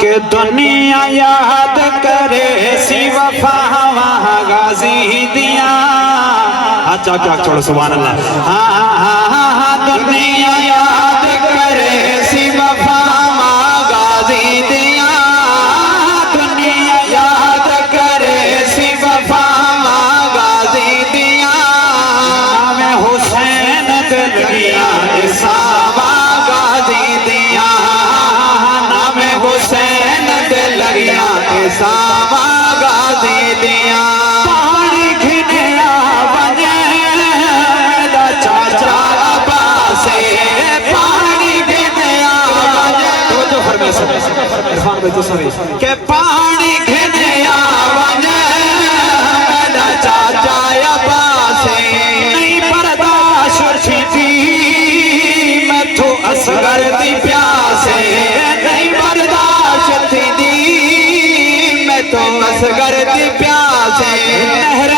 کہ دنیا یاد کرے سی وفا وہاں غازی دیا اچھا چھوڑو سبحان اللہ دنیا یاد کرے سی وفا وہاں غازی دیا دنیا یاد کرے سی وفا وہاں غازی دیا میں حسین دل گیا اسامہ غازی دیا نام حسین دل گیا اسامہ غازی دیا پانی کھنیا بنے دا چاچا عباس پانی کھنیا بنے تو فرمائے سب عرفان بھائی تو سوئی کہ پانی کھنیا بنے دا چاچا عباس نہیں برداشت تھی میں تو اصغر دی پیاسے نہیں برداشت دی میں تو اصغر دی پیاسے